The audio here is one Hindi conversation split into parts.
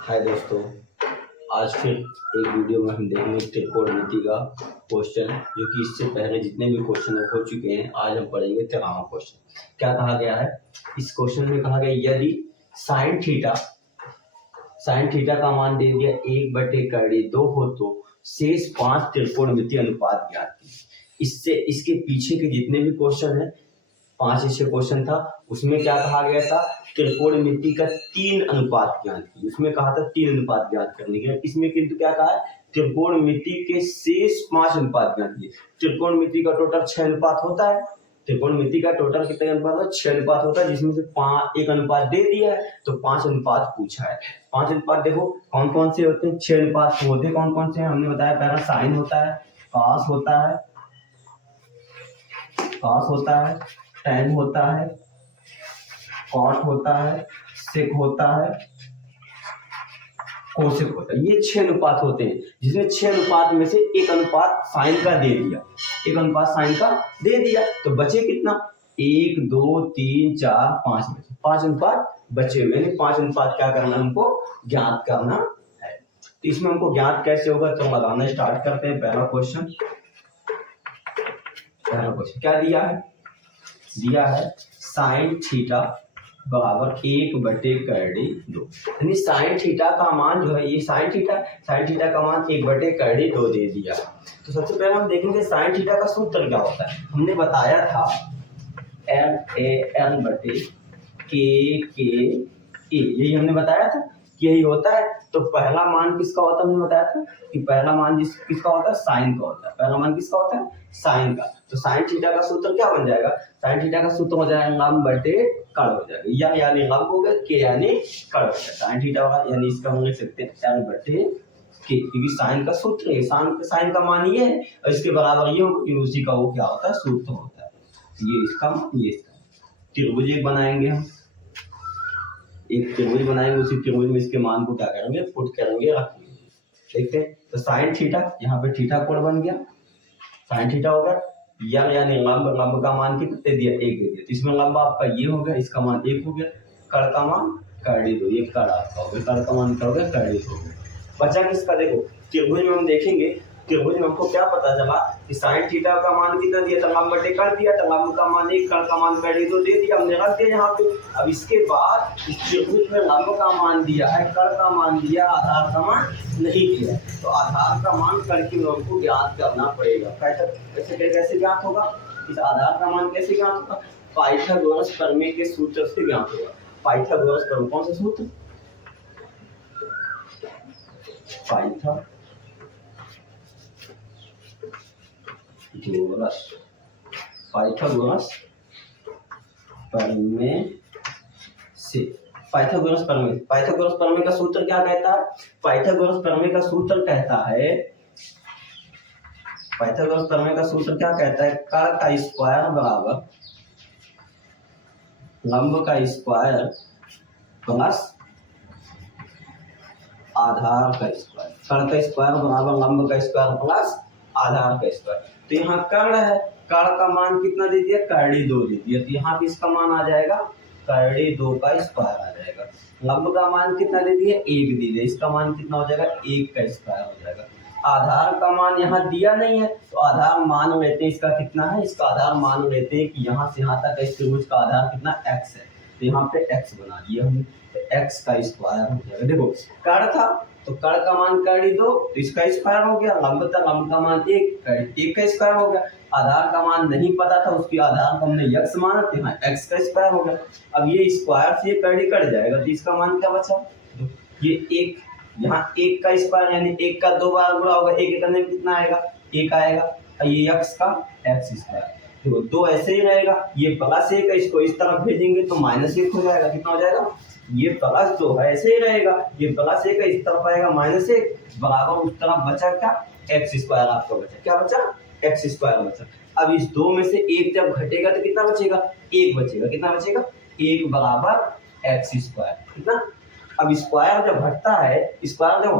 हाय दोस्तों, आज फिर एक वीडियो में हम देखेंगे त्रिकोणमिति का क्वेश्चन, जो कि इससे पहले जितने भी क्वेश्चन हो चुके हैं आज हम पढ़ेंगे 13वां क्वेश्चन। क्या कहा गया है इस क्वेश्चन में? कहा गया यदि साइन थीटा का मान दे दिया 1/2 हो तो शेष 5 त्रिकोणमिति अनुपात ज्ञात कीजिए। इससे इसके पीछे के जितने भी क्वेश्चन है 5 ऐसे क्वेश्चन था, उसमें क्या कहा गया था? त्रिकोणमिति का 3 अनुपात ज्ञात कीजिए। उसमें कहा था 3 अनुपात ज्ञात करने के। इसमें किंतु क्या कहा है? त्रिकोणमिति के शेष 5 अनुपात ज्ञात कीजिए। त्रिकोणमिति का टोटल 6 अनुपात होता है। त्रिकोणमिति का टोटल कितने अनुपात होता है? 6 अनुपात होता है, जिसमें से 1 अनुपात दे दिया है तो 5 अनुपात पूछा है। 5 अनुपात देखो कौन कौन से होते हैं। 6 अनुपात होते हैं कौन कौन से हैं? हमने बताया पहला साइन होता है, कॉस होता है, टैन होता है, कॉट होता है, सेक होता है, कोसेक होता है। ये 6 अनुपात होते हैं, जिसमें 6 अनुपात में से 1 अनुपात साइन का दे दिया। 1 अनुपात साइन का दे दिया तो बचे कितना? 1 2 3 4 5 बचे। 5 अनुपात बचे हुए, यानी 5 अनुपात क्या करना है? हमको ज्ञात करना है। तो इसमें हमको ज्ञात कैसे होगा? तो लगाना स्टार्ट करते हैं। पहला क्वेश्चन क्या दिया है? दिया है साइन थीटा बराबर 1/2 यानी साइन थीटा का मान जो है, ये साइन थीटा का मान 1/2 दे दिया। तो सबसे पहले हम देखेंगे साइन थीटा का सूत्र क्या होता है। हमने बताया था LAN/K यही हमने बताया था कि यही होता है। तो पहला मान किसका होता है? हमने बताया था कि पहला मान किसका होता है? साइन का होता है। पहला मान किसका होता है? साइन का। तो साइन थीटा का सूत्र क्या बन जाएगा? साइन थीटा का सूत्र हो जाएगा लंब/कर्ण हो जाएगा। या यानी लंब हो गया, के यानी कर्ण हो जाएगा। साइन थीटा होगा यानी इसका हम लिख सकते हैं L/K, क्योंकि साइन का सूत्र है, साइन का मान ये है और इसके बराबर ये होगा कि उसी का वो क्या होता है? सूत्र होता है। ये इसका मान, ये इसका। त्रिभुज एक बनाएंगे हम, एक त्रिभुज बनाएंगे, उसी त्रिभुज में इसके मान को क्या करेंगे? पुट करेंगे, रखेंगे। देखते हैं। तो साइन थीटा, यहाँ पे थीटा कोण बन गया, साइन थीटा हो गया। यानी लंब का मान कितना दे दिया? 1 दे दिया। तो इसमें लंब आपका ये हो गया, इसका मान 1 हो गया। कर्ण का मान √2, ये कर्ण आपका हो गया। कर्ण का मान क्या हो गया? √2 हो गया। बचा किसका? देखो त्रिभुज में हम देखेंगे, त्रिभुज में हमको क्या पता चला कि साइन थीटा का मान कितना दिया था? लंब/कर्ण दिया था। लंब का मान 1, कर्ण का मान √2 दे दिया, हमने रख दिया यहाँ पे। अब इसके बाद इस त्रिभुज में लंब का मान दिया है, कर्ण का मान दिया, आधार का मान नहीं दिया। तो आधार का मान करके हमको ज्ञात करना पड़ेगा। कैसे ज्ञात होगा? इस आधार का मान कैसे ज्ञात होगा? पाइथागोरस प्रमेय के सूत्र से ज्ञात होगा। पाइथागोरस प्रमेय कौन सा सूत्र? पाइथागोरस प्रमेय से। पाइथागोरस प्रमेय का सूत्र क्या कहता है? पाइथागोरस प्रमेय का सूत्र कहता है, पाइथागोरस प्रमेय का सूत्र क्या कहता है? कर्ण का स्क्वायर बराबर लंब का स्क्वायर प्लस आधार का स्क्वायर। कर्ण का स्क्वायर बराबर लंब का स्क्वायर प्लस आधार का स्क्वायर। तो यहाँ कर्ण है, कर्ण का मान कितना दे दिया? √2 दे दिया। तो यहाँ पे इसका मान आ जाएगा √2 का स्क्वायर आ जाएगा। लंब का मान कितना दे दिया? 1 दे दिया। इसका मान कितना हो जाएगा? 1 का स्क्वायर हो जाएगा। आधार का मान यहाँ दिया नहीं है, तो आधार मान लेते हैं इसका कितना है? इसका आधार मान लेते हैं कि यहाँ से यहाँ तक इस त्रिभुज का आधार कितना? x है। तो यहाँ पे x बना दिया हमने, तो x का स्क्वायर हो जाएगा। देखो कर्ण था तो कर्ण का मान √2, तो इसका स्क्वायर हो गया। लंब था, लंब का मान 1 का स्क्वायर हो गया। आधार का मान नहीं पता था, उसकी आधार को हमने x माना, तो यहाँ x का स्क्वायर हो गया। अब ये स्क्वायर से कट जाएगा, तो इसका मान क्या बचा? ये 1, यहाँ 1 का स्क्वायर यानी 1 का 2 बार गुणा होगा, 1 करने में कितना आएगा? 1 आएगा। और ये x का x स्क्वायर, देखो 2 ऐसे ही रहेगा। ये +1 है, इसको इस तरफ भेजेंगे तो -1 हो जाएगा। कितना हो जाएगा? ये +2 है, ऐसे ही रहेगा। ये +1 है, इस तरफ आएगा -1 बराबर उस तरफ बचा क्या? x स्क्वायर आपका बचा। क्या बचा? x स्क्वायर बचा। अब इस 2 में से 1 जब घटेगा तो कितना बचेगा? 1 बचेगा। कितना बचेगा? 1 बराबर x स्क्वायर। कितना? अब स्क्वायर जब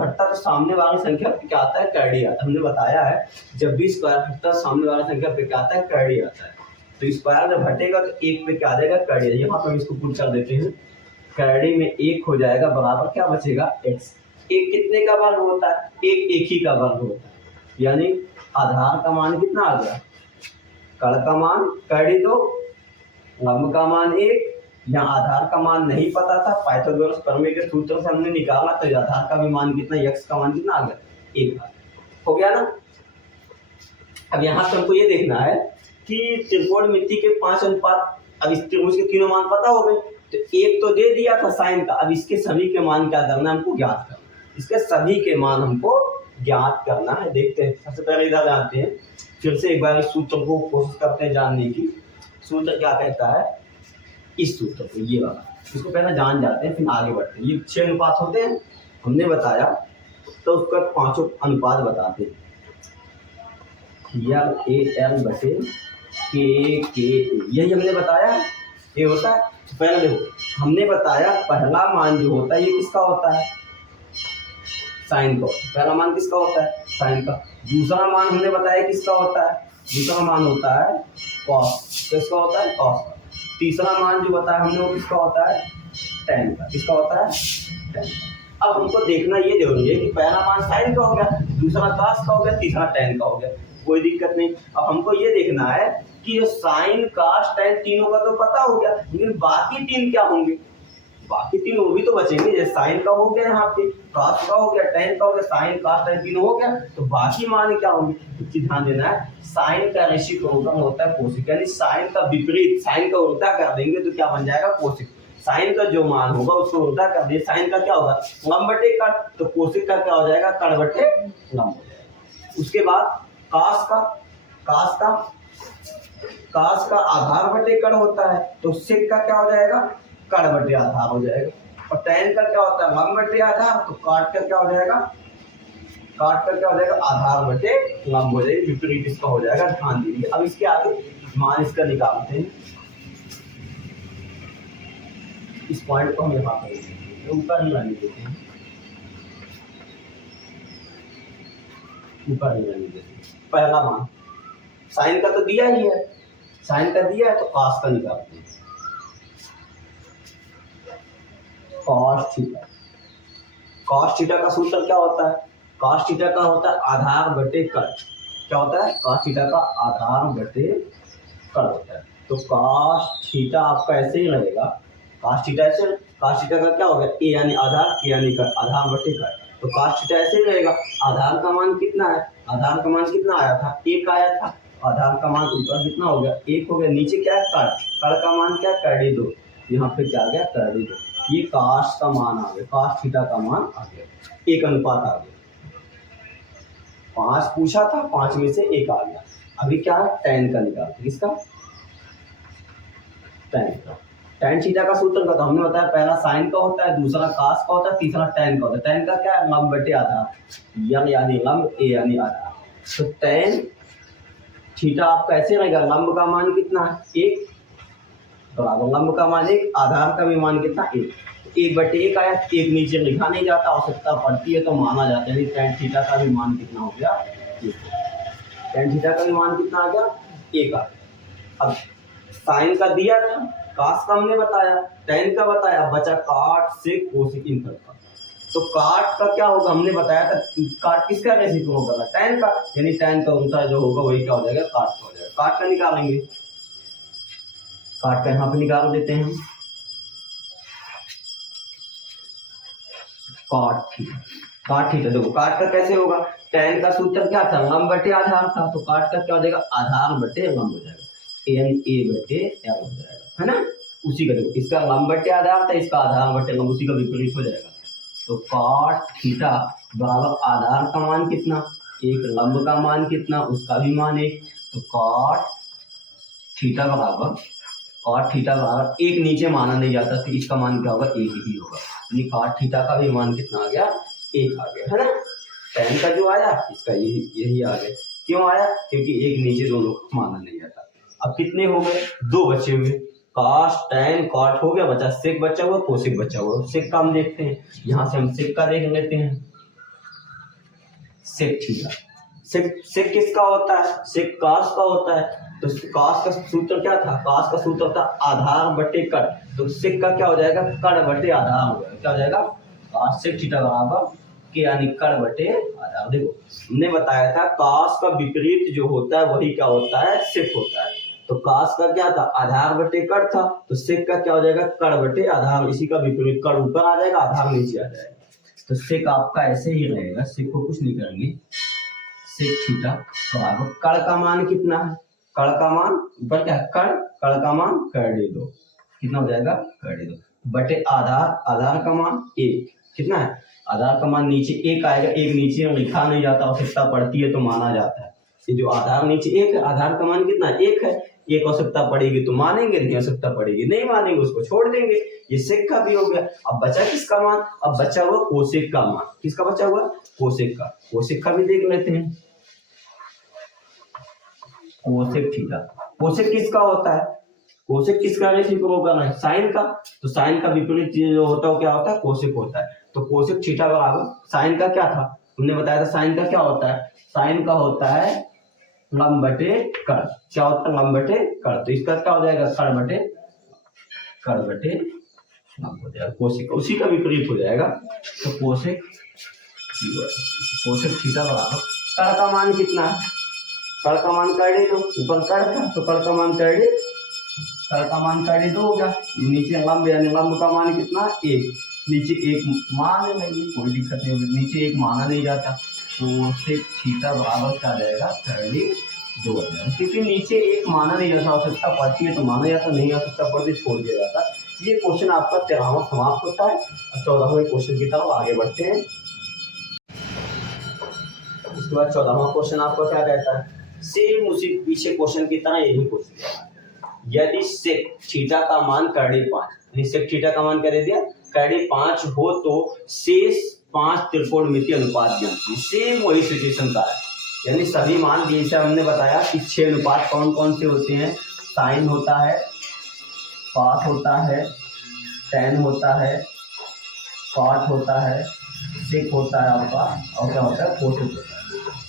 घटता तो सामने वाली संख्या पे क्या आता है? √2 आता है। हमने बताया है जब भी स्क्वायर घटता है सामने वाली संख्या पे क्या आता है? √2 आता है। तो स्क्वायर जब घटेगा तो 1 पे क्या आ जाएगा? √2। यहाँ पे हम इसको पुट कर देते हैं कैडी में 1 हो जाएगा बराबर क्या बचेगा x। एक कितने का वर्ग होता है, एक ही का वर्ग होता है, यानी आधार का मान कितना आ गया, कड़ का मान कैडी 2, लंब का मान 1। यहाँ आधार का मान नहीं पता था, पाइथागोरस प्रमेय के सूत्र से हमने निकाला, तो आधार का भी मान कितना, x का मान कितना आ गया 1 हो गया ना। अब यहाँ से हमको ये देखना है कि त्रिकोणमिति के 5 अनुपात, अब इस त्रिभुज के तीनों मान पता हो गए, तो एक तो दे दिया था साइन का, अब इसके सभी के मान क्या करना है हमको ज्ञात करना, इसके सभी के मान हमको ज्ञात करना है। देखते हैं, सबसे पहले इधर जानते हैं, फिर से एक बार इस सूत्र को कोशिश करते हैं जानने की। सूत्र क्या कहता है, इस सूत्र को, ये वाला, इसको पहले जान जाते हैं फिर आगे बढ़ते हैं। ये 6 अनुपात होते हैं हमने बताया, तो उसका 5 अनुपात बताते हैं। LAL बटे के यही हमने बताया, ये होता है। तो पहले देखो, हमने बताया पहला मान जो होता है ये किसका होता है, साइन का। पहला मान किसका होता है, साइन का। दूसरा मान हमने बताया किसका होता है, दूसरा मान होता है कॉस, किसका होता है, कॉस का। तीसरा मान जो बताया हमने वो किसका होता है, टेन का। किसका होता है, टेन का। अब हमको देखना ये जरूरी है कि पहला मान साइन का हो गया, दूसरा कॉस का हो गया, तीसरा टेन का हो गया, कोई दिक्कत नहीं। अब हमको ये देखना है कि ये साइन कॉस टेन तीनों का तो पता हो गया, लेकिन बाकी 3 क्या होंगे, बाकी 3 वो भी तो बचेंगे। जैसे साइन का हो गया, यहाँ पे कॉस का हो गया, टेन का हो गया, साइन कॉस टेन तीनों हो गया, तो बाकी मान क्या होंगे, इसकी ध्यान देना है। साइन का रेसिप्रोकल होता है कोसिक, यानी साइन का विपरीत, साइन का उल्टा कर देंगे तो क्या बन जाएगा, कोसिक। साइन का जो मान होगा उसको उल्टा कर दिए, साइन का क्या होगा, लंब बटे कट, तो कोसिक का क्या हो जाएगा, कट बटे लंब हो जाएगा। उसके बाद कॉस का आधार बटे कट होता है, तो सेक का क्या हो जाएगा, कट बटे आधार हो जाएगा। और टेन का क्या होता है, लंब बटे आधार, तो काट का क्या हो जाएगा, काट का क्या हो जाएगा, आधार बटे लंब हो जाएगा, विपरीत इसका हो जाएगा, ध्यान दीजिए। अब इसके आगे मान इसका निकालते हैं, इस पॉइंट को हम यहाँ पर ऊपर ही रहने देते हैं, ऊपर ही रहने देते हैं। पहला मान साइन का तो दिया ही है, साइन का दिया है, तो कॉस का निकालते हैं। कॉस थीटा, कॉस थीटा का सूत्र क्या होता है, कॉस थीटा का होता है आधार बटे कट। क्या होता है, कॉस थीटा का आधार बटे कट होता है। तो कॉस थीटा आपका ऐसे ही रहेगा, कॉस थीटा ऐसे, कॉस थीटा का क्या हो गया, ए यानी आधार, ए यानी कट, आधार बटे कट। तो कॉस थीटा ऐसे ही रहेगा। आधार का मान कितना है, आधार का मान कितना आया था, 1 आया था। आधार का मान ऊपर कितना हो गया, 1 हो गया, नीचे क्या है, कट, कट का मान क्या, कैडी 2, यहाँ पे क्या आ गया, कैडी 2। ये कॉस का मान आ गया, कॉस थीटा का मान आ गया, 1 अनुपात आ गया। 5 पूछा था, 5 में से 1 आ गया। अभी क्या है, टेन का निकालते, किसका, टेन का। टेन थीटा का सूत्र का तो हमने बताया, पहला साइन का होता है, दूसरा कॉस का होता है, तीसरा टेन का होता है। टेन का क्या है, लंब बटे आधार, यम यानी लंब, ए यानी आधार। तो टेन थीटा आपका ऐसे रहेगा, लंब का मान कितना है, 1 बराबर लंब का मान 1, आधार का भी मान कितना, 1। 1 बटे 1 आया, 1 नीचे लिखा नहीं जाता, आवश्यकता पड़ती है तो माना जाता है। टेन थीटा का भी मान कितना हो गया, 1। टेन थीटा का भी मान कितना आ गया, 1 आ गया। अब साइन का दिया था, कॉस का हमने बताया, टेन का बताया, बचा काट से कोसिक इंटर का। तो काट का क्या होगा, हमने बताया था, काट किसका रेसिप्रोकल होगा, टेन का, यानी टेन का उल्टा जो होगा वही क्या हो जाएगा, काट का हो जाएगा। काट का निकालेंगे, काट का यहाँ पे निकाल देते हैं, काट थीटा, काट थीटा। देखो काट का कैसे होगा, टेन का सूत्र क्या था, लंब बटे आधार था, तो काट का क्या हो जाएगा, आधार बटे लंब हो जाएगा, एन ए बटे एल हो जाएगा, है ना। उसी का देखो, इसका लंब बटे आधार था, इसका आधार बटे लंब, उसी का विपरीत हो जाएगा। तो काट थीटा बराबर आधार का मान कितना, 1, लंब का मान कितना, उसका भी मान 1। तो काट थीटा बराबर, काट थीटा बराबर 1 नीचे माना नहीं जाता, तो इसका मान क्या होगा, 1 ही होगा। यानी काट थीटा का भी मान कितना आ गया, 1 आ गया, है ना। टेन का जो आया, इसका यही आ गया। क्यों आया, क्योंकि 1 नीचे दोनों को माना नहीं जाता। अब कितने हो गए, 2 बचे हुए, कॉस टेन कॉट हो गया, बचा सेक बचा हुआ, कोसिक बचा हुआ। सेक का हम देखते हैं, यहाँ से हम सेक का देख लेते हैं, सेक थीटा। सेक किसका होता है? सेक कॉस का होता है। तो कॉस का सूत्र क्या था? कॉस का सूत्र था आधार बटे कड़। तो सेक का क्या हो जाएगा? कड़ बटे आधार हो जाएगा। क्या हो जाएगा? कॉस सेक थीटा बराबर के यानी कड़ बटे आधार। देखो हमने बताया था कॉस का विपरीत जो होता है वही क्या होता है? सेक होता है। तो कॉस का क्या था? आधार बटे कड़ था। तो सेक का क्या हो जाएगा? कड़ बटे आधार। इसी का विपरीत, कड़ ऊपर आ जाएगा, आधार नीचे आ जाएगा। तो सेक आपका ऐसे ही रहेगा, सेक को कुछ नहीं करेंगे, सेक थीटा बराबर कड़ का मान कितना है? कड़ का मान ऊपर क्या है? कड़ का मान कर दो, कितना हो जाएगा? कर दो बटे आधार का मान 1 कितना है? आधार का मान नीचे 1 आएगा, 1 नीचे लिखा नहीं जाता, आवश्यकता पड़ती है तो माना जाता है। ये जो आधार नीचे 1 है, आधार का मान कितना? 1 है। 1 आवश्यकता पड़ेगी तो मानेंगे, नहीं आवश्यकता पड़ेगी नहीं मानेंगे, उसको छोड़ देंगे। ये सेक का भी हो गया। अब बचा किसका मान? अब बचा हुआ कोसेक का मान। किसका बचा हुआ? कोसेक का। कोसेक का भी देख लेते हैं। कोसेक थीटा, कोसेक किसका होता है? कोसेक किसका रेसिप्रोकल है? साइन का। तो साइन का विपरीत जो होता है वो क्या होता है? कोसेक होता है। तो कोसेक थीटा बराबर साइन का क्या था? हमने बताया था साइन का क्या होता है? साइन का होता है लंब बटे कड़। क्या होता है? लंब बटे कड़। तो इसका क्या हो जाएगा? कड़ बटे लंब हो जाएगा। कोसेक उसी का विपरीत हो जाएगा। तो कोसेक थीटा बराबर कड़ का मान कितना है? कड़ का मान कर दे दो, ऊपर कड़ था तो कड़ का मान कर दे दो हो गया। नीचे लंब यानी लंब का मान कितना? 1। नीचे 1 मान नहीं, कोई दिक्कत नहीं होगी, नीचे 1 माना नहीं जाता। तो सेक थीटा बराबर क्या जाएगा? 2 हो जाएगा, क्योंकि नीचे 1 माना नहीं जाता, आवश्यकता पड़ती है तो माना जाता, नहीं आवश्यकता पड़ती छोड़ दिया जाता। ये क्वेश्चन आपका 13वां समाप्त होता है। 14वें क्वेश्चन की तरफ आगे बढ़ते हैं। इसके बाद 14वां क्वेश्चन आपका क्या कहता है? सेम उसी पीछे क्वेश्चन की तरह यही क्वेश्चन है। यदि सेक थीटा का मान कर्डी 5, सेक थीटा का मान क्या दे दिया? कर्डी 5 हो तो शेष 5 त्रिकोणमितीय अनुपात ज्ञात। सेम वही सिचुएशन का है, यानी सभी मान जैसे हमने बताया कि 6 अनुपात कौन कौन से होते हैं? साइन होता है, कॉस होता है, टेन होता है, कॉट होता है, सेक होता है आपका, और क्या होता है? कोसेक होता है।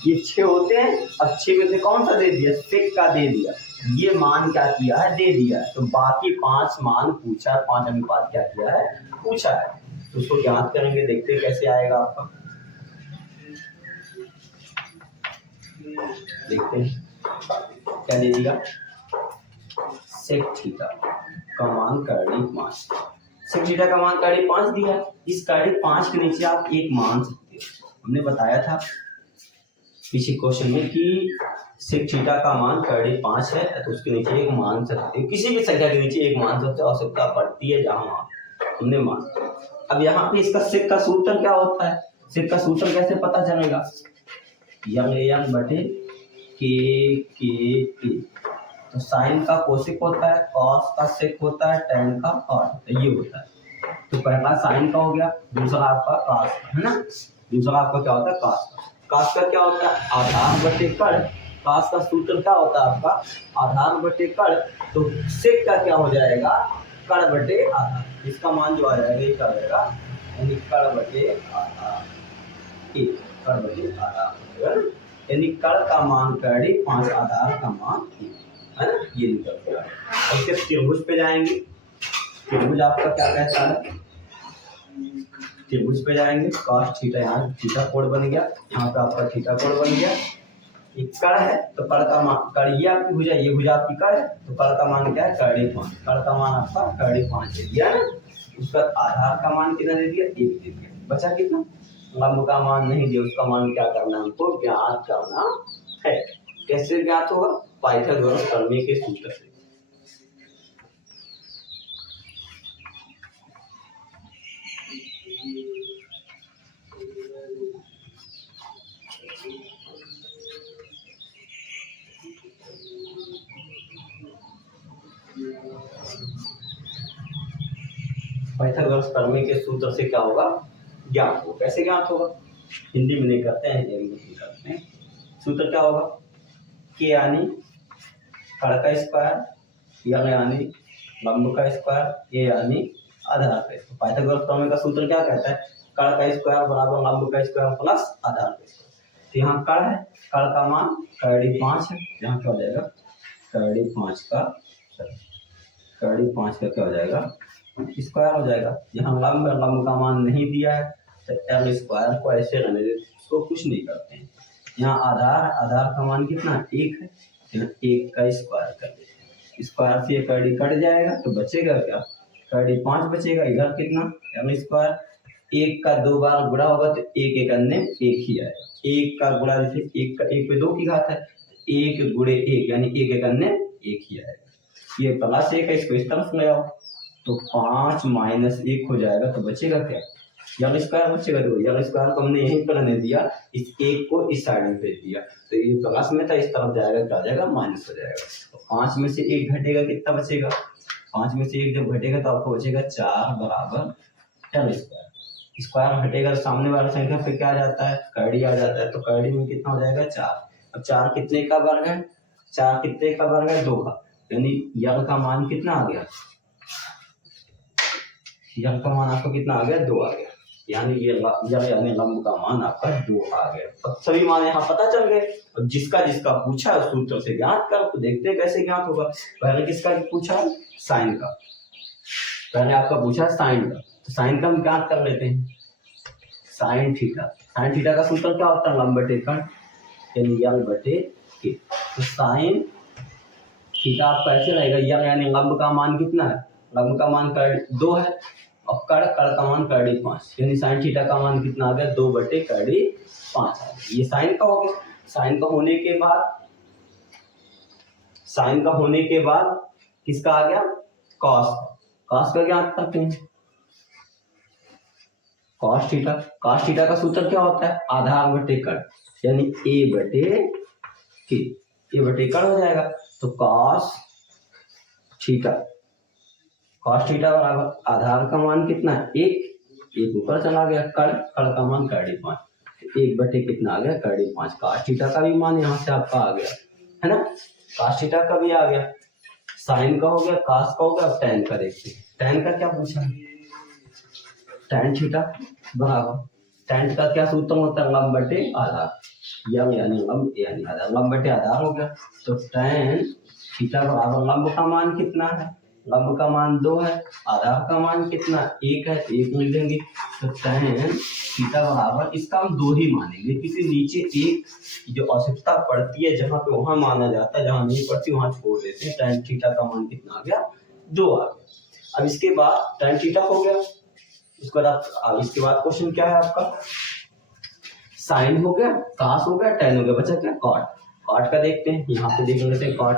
ये 6 होते हैं। अब 6 में से कौन सा दे दिया? सेक का दे दिया। ये मान क्या किया है? दे दिया है। तो बाकी 5 मान पूछा, 5 अनुपात क्या किया है? पूछा है। तो उसको ज्ञात करेंगे, देखते हैं कैसे आएगा आपका। देखते हैं क्या दे दिया। सेक थीटा का मान कर्डी 5, सेक थीटा का मान कर्डी 5 दिया। इस कर्डी 5 के नीचे आप 1 मान सकते हो। हमने बताया था पिछले क्वेश्चन में कि सेक थीटा का मान कर्डी 5 है तो उसके नीचे 1 मान सकते हैं, किसी भी संख्या के नीचे 1 मान सकते हो, आवश्यकता पड़ती है जहां हमने मान। अब यहाँ पे इसका सेक का सूत्र क्या होता है? सेक का सूत्र कैसे पता चलेगा? यंग बटे के। तो साइन का कोसेक होता है, कॉस का सेक होता है, टेन का कॉट, ये होता है। तो पहला साइन का हो गया, दूसरा आपका कॉस का है ना, दूसरा आपका क्या होता है? कॉस का। कॉस का क्या होता है? आधार बटे कड़। कॉस का सूत्र क्या होता है आपका? आधार बटे कड़। तो सेक का क्या हो जाएगा? कड़ बटे आधार। इसका मान जो आ जाएगा ये क्या हो जाएगा? यानी कड़ बटे आधार, कड़ बटे आधार, यानी कड़ का मान कर्डी 5, आधार का मान 1 है ना, ये निकल गया। उसके त्रिभुज पे जाएंगे। त्रिभुज आपका क्या कहता है? त्रिभुज पे जाएंगे, cos थीटा, यहाँ थीटा कोण बन गया, यहाँ पे आपका थीटा कोण बन गया। एक कड़ है तो कड़ का मान, कड़ ये आपकी भुजा, ये भुजा आपकी कड़ है, तो कड़ का मान क्या है? कर्डी 5। कड़ का मान आपका कर्डी 5 दे दिया ना। उसका आधार का मान कितना दे दिया? 1 दे दिया। बचा कितना? लंब का मान नहीं दिया, उसका मान क्या करना है? हमको ज्ञात करना है। कैसे ज्ञात होगा? पाइथागोरस प्रमेय के सूत्र से। पाइथागोरस प्रमेय के सूत्र से क्या होगा? ज्ञात होगा। कैसे ज्ञात होगा? हिंदी में नहीं करते हैं, इंग्लिश में करते हैं। सूत्र क्या होगा? के यानी कड़ का स्क्वायर, यंग यानी लंब का स्क्वायर, ए यानी आधार का स्क्वायर। पाइथागोरस प्रमेय का सूत्र क्या कहता है? कड़ का स्क्वायर बराबर लंब का स्क्वायर प्लस आधार का स्क्वायर। तो यहाँ कड़ है, कड़ का मान कड़ी 5 है, यहाँ क्या हो जाएगा कड़ी 5 का क्या हो जाएगा स्क्वायर हो जाएगा। यहाँ लंब का मान नहीं दिया है तो एल स्क्वायर को ऐसे रहने देते, इसको कुछ नहीं करते हैं। यहाँ आधार का मान कितना 1 है, यहाँ 1 का स्क्वायर कर देते हैं, स्क्वायर से ये कड़ी कट जाएगा तो बचेगा क्या कड़ी 5 बचेगा। इधर कितना एल स्क्वायर 1 का 2 बार गुणा होगा तो 1 एक अन्य 1 ही आएगा, 1 का गुणा जैसे 1 का 1 पे 2 की घात है, 1 गुणे 1 यानी 1 एक अन्य 1 ही आएगा। ये प्लस 1 है, इसको इस तरफ ले आओ तो 5 माइनस 1 हो जाएगा तो बचेगा क्या यल स्क्वायर बचेगा। तो यल स्क्वायर को हमने यहीं पर रहने दिया, इस 1 को इस साइड में भेज दिया तो ये प्लस में था, इस तरफ जाएगा क्या हो जाएगा माइनस हो जाएगा। तो 5 में से 1 घटेगा कितना बचेगा, 5 में से 1 जब घटेगा तो आपको बचेगा 4 बराबर एल स्क्वायर। स्क्वायर हटेगा सामने वाला संख्या पे क्या आ जाता है कड़ी आ जाता है, तो कड़ी में कितना हो जाएगा 4। अब 4 कितने का वर्ग है, 4 कितने का वर्ग है 2 का, यानी यल का मान कितना आ गया, यल का मान आपका कितना आ गया 2 आ गया, यानी ये यल यानी लंब का मान आपका 2 आ गया। अब सभी मान यहाँ पता चल गए। अब जिसका जिसका पूछा उस सूत्र से ज्ञात कर, तो देखते हैं कैसे ज्ञात होगा। पहले किसका पूछा साइन का, पहले आपका पूछा साइन का, तो साइन का हम ज्ञात कर लेते हैं। साइन थीटा का सूत्र क्या होता है लंब बटे कण यानी यल बटे के। तो साइन थीटा आपका ऐसे रहेगा, यल यानी लंब का मान कितना है, लंब का मान 2 है और कड़ का मान 5 यानी साइन थीटा का मान कितना आ गया 2 बटे 5 आ गया। ये साइन का हो गया। साइन का होने के बाद किसका आ गया कॉस का ज्ञात करते हैं। कॉस थीटा का सूत्र क्या होता है आधार बटे कड़ यानी ए बटे कड़ हो जाएगा। तो कॉस थीटा बराबर आधार का मान कितना है 1 ऊपर चला गया, कड़ का मान 5 1 बटे कितना आ गया 5। कॉस थीटा का भी मान यहाँ से आपका आ गया है ना, कॉस थीटा का भी आ गया, साइन का हो गया, कॉस का हो गया। टैन का देखते हैं, टैन का क्या पूछा है, टैन थीटा बराबर टैन का क्या सूत्र होता है लंब बटे आधार, यम यानी लंब यानी आधार, लंब बटे आधार हो गया। तो टैन थीटा बराबर लंब का मान कितना है, लंब का मान 2 है, आधार का मान कितना 1 है, 1 लिख देंगे। तो टैन थीटा बराबर इसका हम 2 ही मानेंगे क्योंकि नीचे 1 जो आवश्यकता पड़ती है जहां पे वहां माना जाता है, जहां नहीं पड़ती वहां छोड़ देते हैं। टैन थीटा का मान कितना आ गया 2 आ गया। अब इसके बाद टैन थीटा हो गया, इसके बाद क्वेश्चन क्या है आपका साइन हो गया, कॉस हो गया, टैन हो गया, बचा क्या कॉट का देखते हैं। यहाँ पे देख लेते हैं कॉट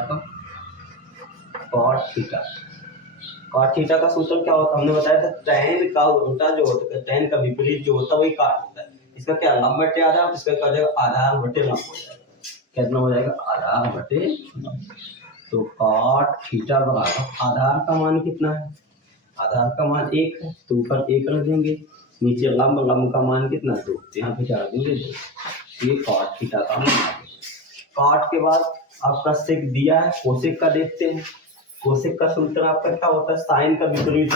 थीटा का सूत्र क्या होता है हमने बताया था, टैन का उल्टा जो होता है, टैन का विपरीत जो होता है वही कॉट होता है। इसका क्या लंब बटे आधार, इसका क्या हो जाएगा आधार बटे लंब हो जाएगा, कितना हो जाएगा आधार बटे लंब। तो कॉट थीटा बराबर आधार का मान कितना है, आधार का मान 1 है तो ऊपर 1 रख देंगे, नीचे लंब का मान कितना 2, यहाँ पे क्या रख देंगे 2। ये कॉट थीटा का मान आ गया। कॉट के बाद आपका सेक दिया है, कोसेक का देखते हैं। कोसेक का सूत्र आपका क्या होता है साइन का विपरीत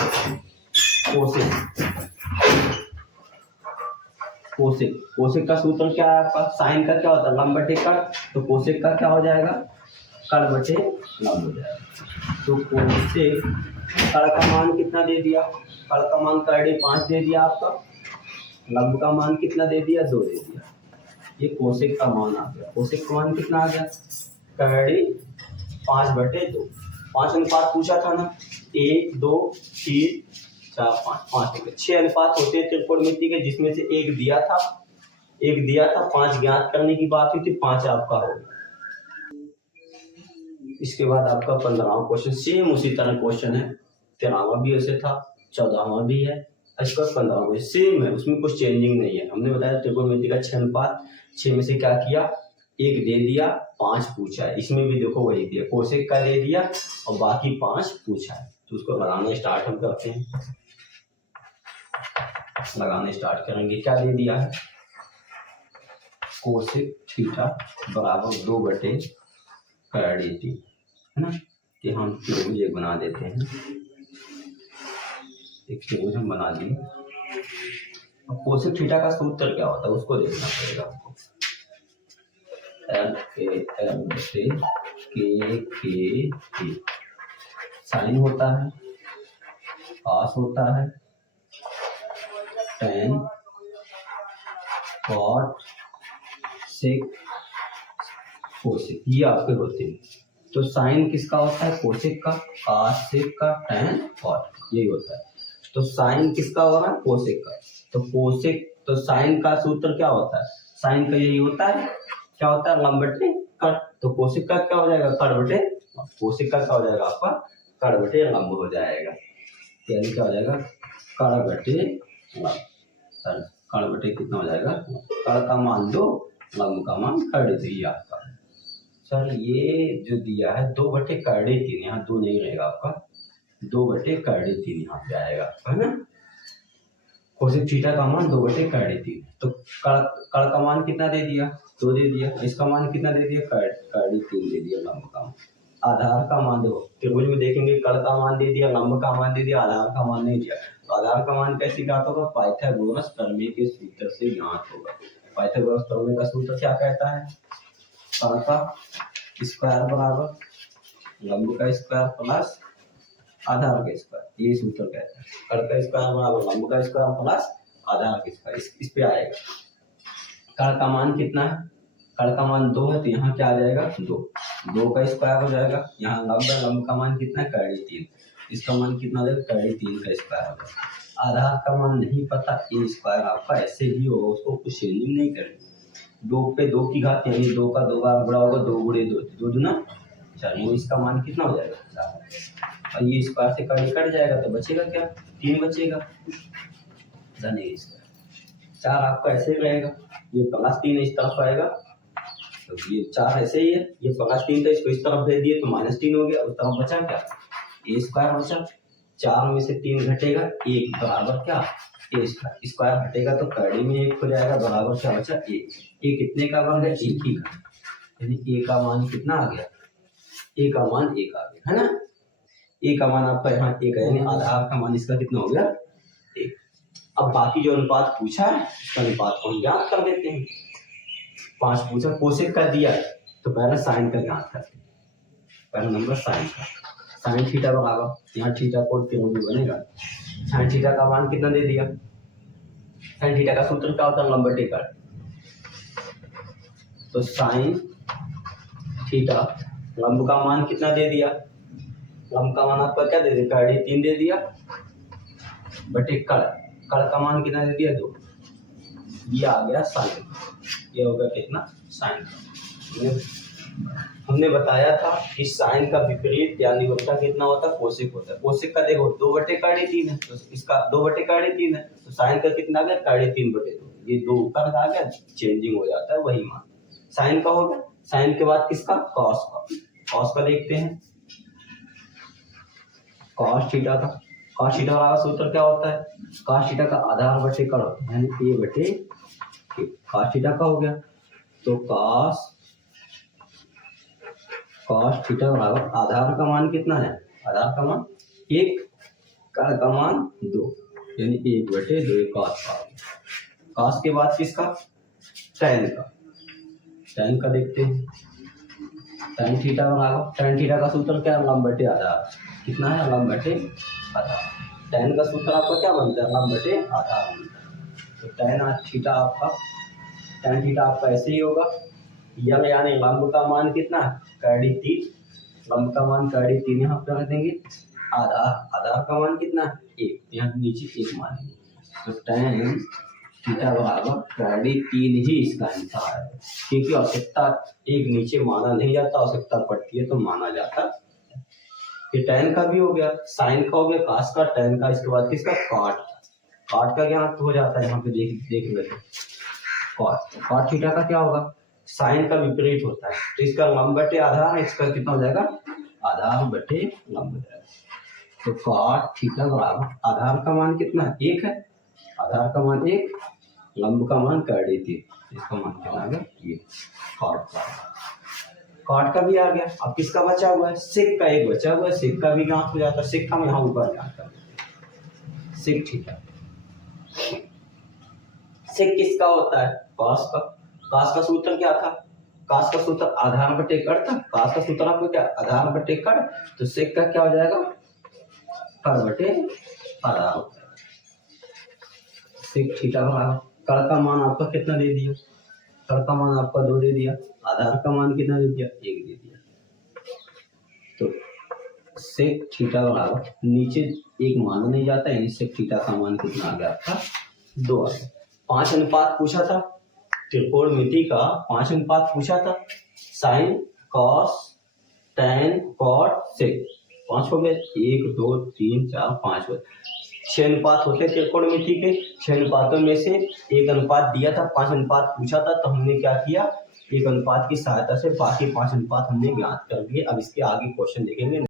कोसेक का सूत्र क्या है आपका, साइन का क्या होता है लंब बटे कड़, तो कोसेक का क्या हो जाएगा कड़ बटे लंब हो जाएगा। तो कोसेक कड़ का मान कितना दे दिया, कड़ का मान 5 दे दिया आपका, लंब का मान कितना दे दिया 2 दे दिया, ये कोसेक का मान आ गया। कोसेक का मान कितना आ गया 5 बटे 2, 5 अनुपात पूछा था ना 1 2 3 4 5 6 अनुपात होते हैं त्रिकोणमिति के, जिसमें से एक दिया था 5 ज्ञात करने की बात हुई थी, 5 आपका हो गया। इसके बाद आपका 15वां क्वेश्चन सेम उसी तरह क्वेश्चन है, 13वां भी ऐसे था, 14वां भी है, इसका 15वां सेम है, उसमें कुछ चेंजिंग नहीं है। हमने बताया त्रिकोणमिति का 6 अनुपात, 6 में से क्या किया 1 दे दिया, 5 पूछा है, इसमें भी देखो वही दिया, कोसेक का दे दिया और बाकी 5 पूछा है। तो उसको लगाना स्टार्ट हम करते हैं, लगाने स्टार्ट करेंगे। क्या दे दिया है कोसेक थीटा बराबर 2 बटे dt है ना, कि हम त्रिभुज एक बना देते हैं, एक त्रिभुज हम बना दिए। अब कोसेक थीटा का सूत्र क्या होता है उसको देखना पड़ेगा आपको। एल ए एल बटे के टी। साइन होता है, कॉस होता है, टेन, कॉट, सेक, कोसेक, ये आपके होते हैं। तो साइन किसका होता है? कोसेक का, कॉस, सेक का, टेन, कॉट, यही होता है। तो साइन किसका होगा? कोसेक का। तो कोसेक, तो साइन का सूत्र क्या होता है? साइन का यही होता है, क्या होता है? लंब बटे कट। तो कोसेक का क्या हो जाएगा? कट बटे, कोसेक का क्या हो जाएगा आपका? कट बटे लंब हो जाएगा। यानी क्या हो जाएगा? कट बटे लंब। सर कट बटे कितना हो जाएगा? कट का मान 2, लंब का मान 3 आपका। सर ये जो दिया है 2/3, यहाँ 2 नहीं रहेगा आपका, 2/3 यहाँ पे आएगा, है ना। कोसेक थीटा का मान 2/3। तो कड़ का मान कितना दे दिया? 2 दे दिया। इसका मान कितना दे दिया? 3 दे दिया। लंब का मान, आधार का मान देखो त्रिभुज में देखेंगे, कड़ का मान दे दिया, लंब का मान दे दिया, आधार का मान नहीं दिया। तो आधार का मान कैसे ज्ञात होगा? पाइथागोरस प्रमेय के सूत्र से ज्ञात होगा। पाइथागोरस प्रमेय का सूत्र क्या कहता है? कड़ का स्क्वायर बराबर लंब का स्क्वायर प्लस आधार का स्क्वायर, ये सूत्र कहता है। कड़ का स्क्वायर बराबर लंब का स्क्वायर प्लस आधार का स्क्वायर, इस पे आएगा। कड़ का मान कितना है? कड़ का मान 2 है, तो यहाँ क्या आ जाएगा? 2 का स्क्वायर हो जाएगा। यहाँ लंब का मान कितना है? 3, इसका मान कितना हो जाएगा? 3 का स्क्वायर होगा। आधार का मान नहीं पता, ये स्क्वायर आपका ऐसे ही होगा, उसको कुछ चेंजिंग नहीं करेंगे। 2 पे 2 की घात, यानी 2 का 2 बार बड़ा होगा, 2 गुणे 2, 2 दूना 4, इसका मान कितना हो जाएगा? 4। और ये स्क्वायर से कट जाएगा, तो बचेगा क्या? 3 बचेगा। धन इसका 4 आपका ऐसे ही रहेगा, ये +3 इस तरफ आएगा, तो ये 4 ऐसे ही है, ये +3 था, इसको इस तरफ भेज दिए तो -3 हो गया। उस तरफ बचा क्या? ए स्क्वायर बचा। 4 में से 3 घटेगा, 1 बराबर क्या? ए स्क्वायर। स्क्वायर हटेगा तो कड़ी में 1 हो जाएगा, बराबर क्या बचा? 1। ए कितने का बन गया? 1 ही का, यानी ए का मान कितना आ गया? ए का मान 1 आ गया, है ना। ए का मान आपका यहाँ 1 है, यानी आधार का मान इसका कितना हो गया? 1। अब बाकी जो अनुपात पूछा है, उसका अनुपात को हम ज्ञात कर देते हैं। 5 पूछा, कोसेक का दिया है, तो पहले साइन का ज्ञात करते हैं। पहला नंबर साइन का, साइन थीटा बराबर, यहाँ थीटा कोण त्रिभुज बनेगा। साइन थीटा का मान कितना दे दिया? साइन थीटा का सूत्र क्या होता है? लंब बटे कट। तो साइन थीटा, लंब का मान कितना दे दिया? लंब का मान आपका क्या दे दिया? 3 दे दिया, बटे कट। कट का मान कितना दे दिया? 2। ये आ गया साइन, ये होगा कितना? साइन। हमने बताया था कि साइन का विपरीत यानी उल्टा कितना होता है? कोसेक होता है। कोसेक का देखो 2/3 है, तो इसका 2/3 है, तो साइन का कितना आ गया? 3/2। ये 2 ऊपर आ गया, चेंजिंग हो जाता है, वही मान साइन का होगा। साइन के बाद किसका? कॉस का। कॉस का देखते हैं, कॉस थीटा का। कॉस थीटा का सूत्र क्या होता है? कॉस थीटा का आधार बटे कड़ होता है, यानी ए बटे के। कॉस थीटा का हो गया, तो कॉस थीटा बराबर आधार का मान कितना है? आधार का मान 1, कड़ का मान 2, यानी 1/2 कॉस का। कॉस के बाद किसका? टैन का। टैन का देखते हैं, टैन थीटा बराबर, टैन थीटा का सूत्र क्या है? लंब बटे आधार। कितना है? लंब बटे आधार। टैन का सूत्र आपका क्या बनता है? लंब बटे आधार बनता है। तो टैन थीटा आपका, टैन थीटा आपका ऐसे ही होगा, यानी लंब का मान कितना है? 3, लंब का मान 3 यहाँ पे रख देंगे। आधार का मान कितना है? 1, यहाँ नीचे 1 मानेंगे। तो टैन थीटा बराबर 3 ही इसका आंसर है, क्योंकि आवश्यकता 1 नीचे माना नहीं जाता, आवश्यकता पड़ती है तो माना जाता है। ये टैन का भी हो गया, साइन का हो गया, कॉस का, टैन का, इसके बाद किसका? कॉट। कॉट का क्या हो जाता है? यहाँ पे देख लेते हैं। कॉट थीटा का क्या होगा? साइन का विपरीत होता है, तो इसका लंब बटे आधार, इसका कितना हो जाएगा? आधार बटे लंब हो जाएगा। तो कॉट थीटा बराबर आधार का मान कितना है? 1 है, आधार का मान 1, लंब का मान 3, इसका मान कितना आ गया? ये कॉट का। कॉट का भी आ गया। अब किसका बचा हुआ है? सेक का 1 बचा हुआ है, सेक का भी ज्ञात हो जाता है। सेक का मैं यहाँ ऊपर ज्ञात कर देता, सेक थीटा। सेक किसका होता है? कॉस का। कॉस का सूत्र क्या था? कास का सूत्र आधार बटे कड़ था, कास का सूत्र आपको क्या आधार बटे कड़, तो सेक का क्या हो जाएगा कड़ बटे आधार, सेक थीटा बराबर कड़ का मान आपका कितना दे दिया, कड़ का मान आपका 2 दे दिया, आधार का मान कितना दे दिया 1 दे दिया, तो सेक थीटा बराबर नीचे 1 माना नहीं जाता है, सेक थीटा का मान कितना आ गया आपका 2 आ गया। 5 अनुपात पूछा था त्रिकोणमिति का, 5 अनुपात पूछा था, sine cos tan cot sec 5 हो गए, 1 2 3 4 5 हो गए। 6 अनुपात होते त्रिकोणमिति के, 6 अनुपातों में से 1 अनुपात दिया था, 5 अनुपात पूछा था, तो हमने क्या किया 1 अनुपात की सहायता से बाकी 5 अनुपात हमने ज्ञात कर दिए। अब इसके आगे क्वेश्चन देखेंगे।